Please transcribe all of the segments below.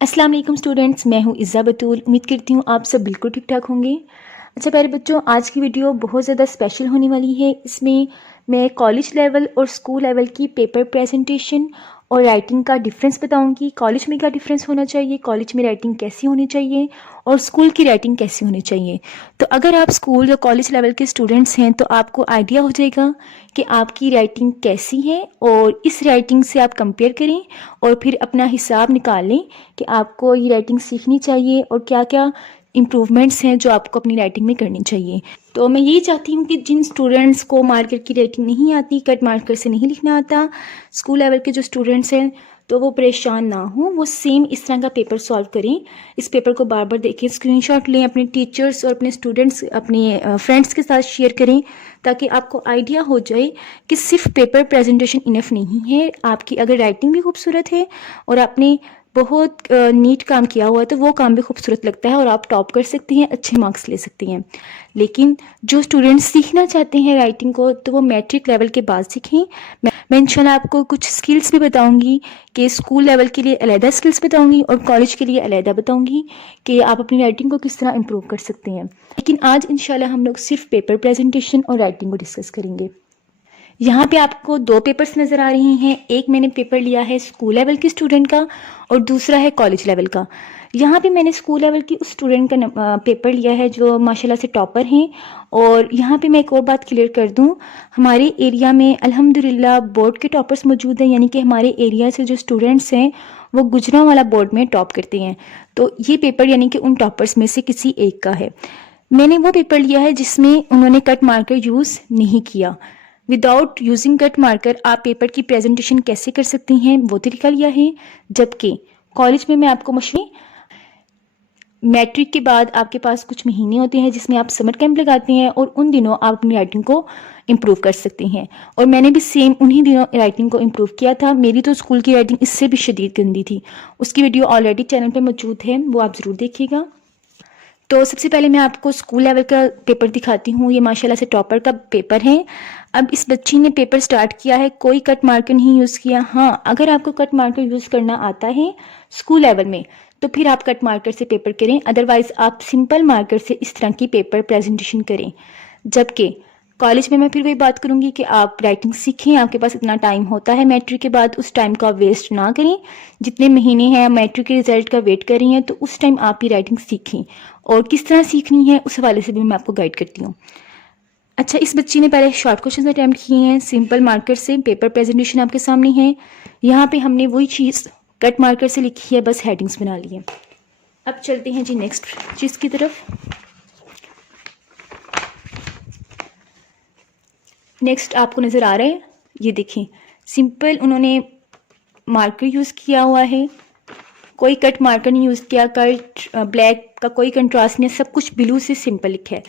अस्सलाम वालेकुम स्टूडेंट्स, मैं हूँ इज़्ज़ा बतूल। उम्मीद करती हूँ आप सब बिल्कुल ठीक ठाक होंगे। अच्छा प्यारे बच्चों, आज की वीडियो बहुत ज़्यादा स्पेशल होने वाली है। इसमें मैं कॉलेज लेवल और स्कूल लेवल की पेपर प्रेजेंटेशन और राइटिंग का डिफरेंस बताऊंगी। कॉलेज में क्या डिफरेंस होना चाहिए, कॉलेज में राइटिंग कैसी होनी चाहिए और स्कूल की राइटिंग कैसी होनी चाहिए। तो अगर आप स्कूल या कॉलेज लेवल के स्टूडेंट्स हैं तो आपको आइडिया हो जाएगा कि आपकी राइटिंग कैसी है और इस राइटिंग से आप कंपेयर करें और फिर अपना हिसाब निकाल लें कि आपको ये राइटिंग सीखनी चाहिए और क्या क्या इम्प्रूवमेंट्स हैं जो आपको अपनी राइटिंग में करनी चाहिए। तो मैं यही चाहती हूँ कि जिन स्टूडेंट्स को मार्कर की राइटिंग नहीं आती, कट मार्कर से नहीं लिखना आता, स्कूल लेवल के जो स्टूडेंट्स हैं तो वो परेशान ना हो, वो सेम इस तरह का पेपर सॉल्व करें। इस पेपर को बार बार देखें, स्क्रीनशॉट लें, अपने टीचर्स और अपने स्टूडेंट्स, अपने फ्रेंड्स के साथ शेयर करें ताकि आपको आइडिया हो जाए कि सिर्फ पेपर प्रेजेंटेशन इनफ नहीं है। आपकी अगर राइटिंग भी खूबसूरत है और आपने बहुत नीट काम किया हुआ है तो वो काम भी खूबसूरत लगता है और आप टॉप कर सकती हैं, अच्छे मार्क्स ले सकती हैं। लेकिन जो स्टूडेंट्स सीखना चाहते हैं राइटिंग को तो वो मैट्रिक लेवल के बाद सीखें। मैं इंशाल्लाह आपको कुछ स्किल्स भी बताऊंगी कि स्कूल लेवल के लिए अलहदा स्किल्स बताऊंगी और कॉलेज के लिए अलहदा बताऊंगी कि आप अपनी राइटिंग को किस तरह इम्प्रूव कर सकते हैं। लेकिन आज इंशाल्लाह हम लोग सिर्फ पेपर प्रेजेंटेशन और राइटिंग को डिस्कस करेंगे। यहाँ पे आपको दो पेपर्स नज़र आ रही हैं। एक मैंने पेपर लिया है स्कूल लेवल के स्टूडेंट का और दूसरा है कॉलेज लेवल का। यहाँ पे मैंने स्कूल लेवल की उस स्टूडेंट का पेपर लिया है जो माशाल्लाह से टॉपर हैं। और यहाँ पे मैं एक और बात क्लियर कर दूँ, हमारे एरिया में अल्हम्दुलिल्लाह बोर्ड के टॉपर्स मौजूद हैं, यानी कि हमारे एरिया से जो स्टूडेंट्स हैं वो गुजरांवाला बोर्ड में टॉप करते हैं। तो ये पेपर यानी कि उन टॉपर्स में से किसी एक का है। मैंने वो पेपर लिया है जिसमें उन्होंने कट मार्कर यूज़ नहीं किया। विदाउट यूजिंग कट मार्कर आप पेपर की प्रेजेंटेशन कैसे कर सकती हैं वो तरीका लिया है। जबकि कॉलेज में मैं आपको मशवरे, मैट्रिक के बाद आपके पास कुछ महीने होते हैं जिसमें आप समर कैंप लगाते हैं और उन दिनों आप अपनी राइटिंग को इम्प्रूव कर सकते हैं। और मैंने भी सेम उन्हीं दिनों राइटिंग को इम्प्रूव किया था। मेरी तो स्कूल की राइटिंग इससे भी शदीद गंदी थी। उसकी वीडियो ऑलरेडी चैनल पे मौजूद है, वो आप ज़रूर देखिएगा। तो सबसे पहले मैं आपको स्कूल लेवल का पेपर दिखाती हूँ। ये माशाल्लाह से टॉपर का पेपर है। अब इस बच्ची ने पेपर स्टार्ट किया है, कोई कट मार्कर नहीं यूज़ किया। हाँ, अगर आपको कट मार्कर यूज़ करना आता है स्कूल लेवल में तो फिर आप कट मार्कर से पेपर करें, अदरवाइज़ आप सिंपल मार्कर से इस तरह की पेपर प्रेजेंटेशन करें। जबकि कॉलेज में मैं फिर वही बात करूंगी कि आप राइटिंग सीखें, आपके पास इतना टाइम होता है मैट्रिक के बाद, उस टाइम को आप वेस्ट ना करें। जितने महीने हैं मैट्रिक के रिजल्ट का वेट कर रही हैं तो उस टाइम आप ही राइटिंग सीखें और किस तरह सीखनी है उस हवाले से भी मैं आपको गाइड करती हूँ। अच्छा, इस बच्ची ने पहले शॉर्ट क्वेश्चन अटैम्प्ट किए हैं सिंपल मार्कर से। पेपर प्रेजेंटेशन आपके सामने है। यहाँ पे हमने वही चीज़ कट मार्कर से लिखी है, बस हेडिंग्स बना ली है। अब चलते हैं जी नेक्स्ट चीज़ की तरफ। नेक्स्ट आपको नज़र आ रहा है, ये देखें सिंपल उन्होंने मार्कर यूज़ किया हुआ है, कोई कट मार्कर नहीं यूज़ किया, कट ब्लैक का कोई कंट्रास्ट नहीं, सब कुछ ब्लू से सिंपल लिखा है।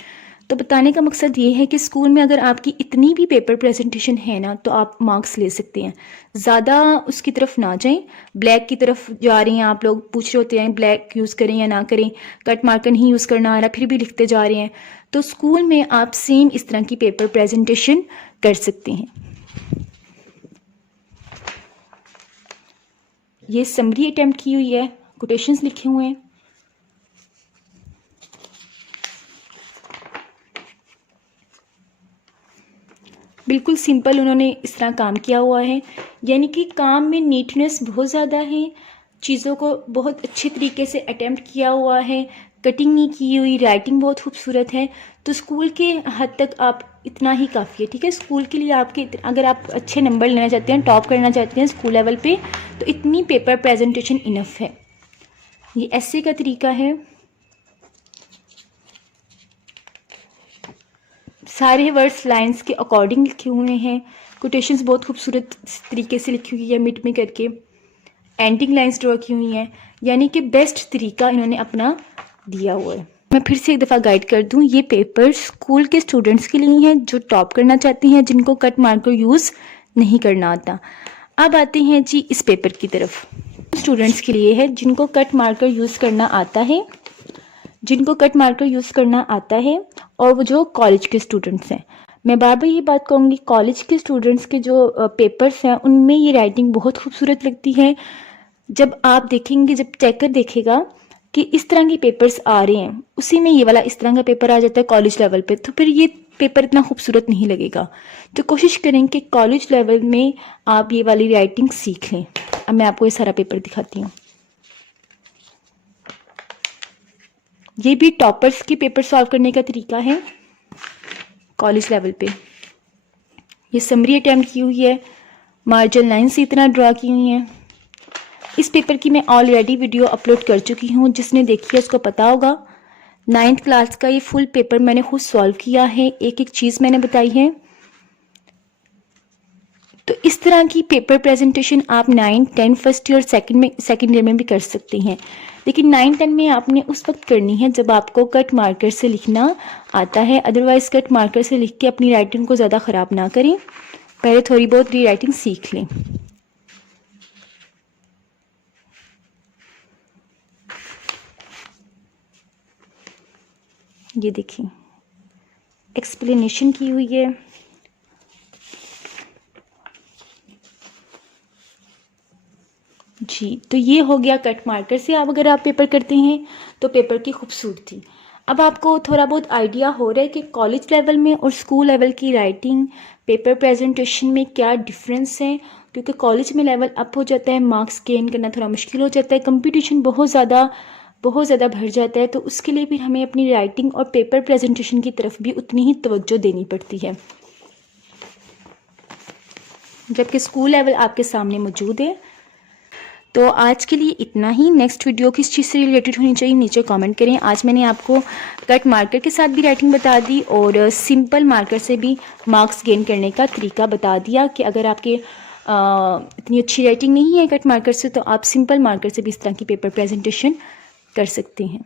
तो बताने का मकसद ये है कि स्कूल में अगर आपकी इतनी भी पेपर प्रेजेंटेशन है ना तो आप मार्क्स ले सकते हैं। ज़्यादा उसकी तरफ ना जाएं, ब्लैक की तरफ जा रहे हैं आप लोग, पूछ रहे होते हैं ब्लैक यूज़ करें या ना करें, कट मार्कर नहीं यूज़ करना आ रहा फिर भी लिखते जा रहे हैं। तो स्कूल में आप सेम इस तरह की पेपर प्रेजेंटेशन कर सकते हैं। ये समरी अटेम्प्ट की हुई है, कोटेशंस लिखे हुए हैं। बिल्कुल सिंपल उन्होंने इस तरह काम किया हुआ है, यानी कि काम में नीटनेस बहुत ज़्यादा है, चीज़ों को बहुत अच्छे तरीके से अटेम्प्ट किया हुआ है, कटिंग नहीं की हुई, राइटिंग बहुत खूबसूरत है। तो स्कूल के हद तक आप इतना ही काफ़ी है, ठीक है। स्कूल के लिए आपके अगर आप अच्छे नंबर लेना चाहते हैं, टॉप करना चाहते हैं स्कूल लेवल पे, तो इतनी पेपर प्रेजेंटेशन इनफ है। ये ऐसे का तरीका है, सारे वर्ड्स लाइंस के अकॉर्डिंग लिखे हुए हैं। कोटेशंस बहुत खूबसूरत तरीके से लिखी हुई है, मिड में करके एंडिंग लाइंस ड्रॉ की हुई हैं, यानी कि बेस्ट तरीका इन्होंने अपना दिया हुआ है। मैं फिर से एक दफ़ा गाइड कर दूं, ये पेपर स्कूल के स्टूडेंट्स के लिए हैं जो टॉप करना चाहती हैं, जिनको कट मार्कर यूज़ नहीं करना आता। अब आते हैं जी इस पेपर की तरफ। स्टूडेंट्स के लिए है जिनको कट मार्कर यूज़ करना आता है, जिनको कट मार्कर यूज़ करना आता है और वो जो कॉलेज के स्टूडेंट्स हैं। मैं बार बार ये बात कहूँगी, कॉलेज के स्टूडेंट्स के जो पेपर्स हैं उनमें ये राइटिंग बहुत खूबसूरत लगती है। जब आप देखेंगे, जब चेकर देखेगा कि इस तरह के पेपर्स आ रहे हैं, उसी में ये वाला इस तरह का पेपर आ जाता है कॉलेज लेवल पे, तो फिर ये पेपर इतना खूबसूरत नहीं लगेगा। तो कोशिश करें कि कॉलेज लेवल में आप ये वाली राइटिंग सीख लें। अब मैं आपको ये सारा पेपर दिखाती हूँ। ये भी टॉपर्स के पेपर सॉल्व करने का तरीका है कॉलेज लेवल पे। ये समरी अटैम्प्ट की हुई है, मार्जिन लाइन से इतना ड्रा की हुई है। इस पेपर की मैं ऑलरेडी वीडियो अपलोड कर चुकी हूँ, जिसने देखी है उसको पता होगा। 9th क्लास का ये फुल पेपर मैंने खुद सॉल्व किया है, एक एक चीज़ मैंने बताई है। तो इस तरह की पेपर प्रेजेंटेशन आप 9, 10 फर्स्ट ईयर सेकेंड ईयर में भी कर सकते हैं, लेकिन 9, 10 में आपने उस वक्त करनी है जब आपको कट मार्कर से लिखना आता है। अदरवाइज़ कट मार्कर से लिख के अपनी राइटिंग को ज़्यादा ख़राब ना करें, पहले थोड़ी बहुत री राइटिंग सीख लें। ये देखिए एक्सप्लेनेशन की हुई है। जी, तो ये हो गया कट मार्कर से आप अगर आप पेपर करते हैं तो पेपर की खूबसूरती। अब आपको थोड़ा बहुत आइडिया हो रहा है कि कॉलेज लेवल में और स्कूल लेवल की राइटिंग पेपर प्रेजेंटेशन में क्या डिफरेंस है, क्योंकि कॉलेज में लेवल अप हो जाता है, मार्क्स गेन करना थोड़ा मुश्किल हो जाता है, कंपटीशन बहुत ज़्यादा बढ़ जाता है। तो उसके लिए फिर हमें अपनी राइटिंग और पेपर प्रेजेंटेशन की तरफ भी उतनी ही तवज्जो देनी पड़ती है, जबकि स्कूल लेवल आपके सामने मौजूद है। तो आज के लिए इतना ही। नेक्स्ट वीडियो किस चीज़ से रिलेटेड होनी चाहिए नीचे कमेंट करें। आज मैंने आपको कट मार्कर के साथ भी राइटिंग बता दी और सिंपल मार्कर से भी मार्क्स गेन करने का तरीका बता दिया कि अगर आपके इतनी अच्छी राइटिंग नहीं है कट मार्कर से, तो आप सिंपल मार्कर से भी इस तरह की पेपर प्रेजेंटेशन कर सकते हैं।